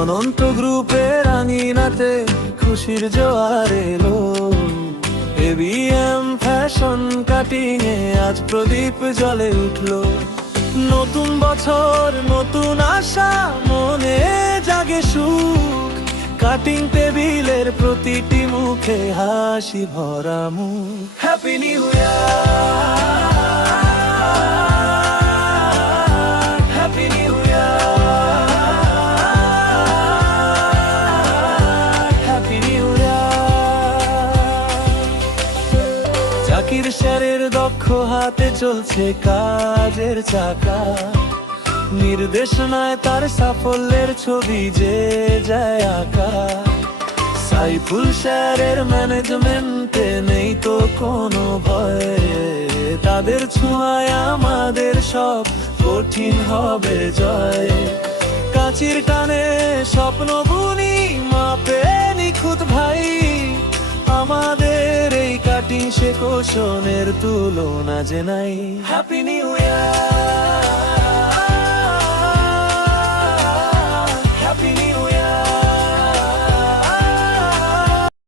অনন্ত গ্রুপের আঙিনাতে খুশির জোয়ার এলো। এবিএম ফ্যাশন কাটিং এ আজ প্রদীপ জ্বলে উঠলো। নতুন বছর নতুন আশা, মনে জাগে সুখ। কাটিং টেবিলের প্রতিটি মুখে হাসি ভরা মুখ। Happy new year, happy new year, happy new year. Zakir স্যারের দক্ষ হাতে চলছে কাজের চাকা। নির্দেশনায় তার সাফল্যের ছবি যে যায় আঁকা। সাইফুল স্যারের ম্যানেজমেন্টে নেই তো কোনো ভয়। তাদের ছোঁয়ায় আমাদের সব কঠিন হবে জয়। কাঁচির টানে স্বপ্ন বুনি, মাপে নিখুঁত ভাই। আমাদের এই কাটিং সে কোশনের তুলনা যে নাই। Happy new year.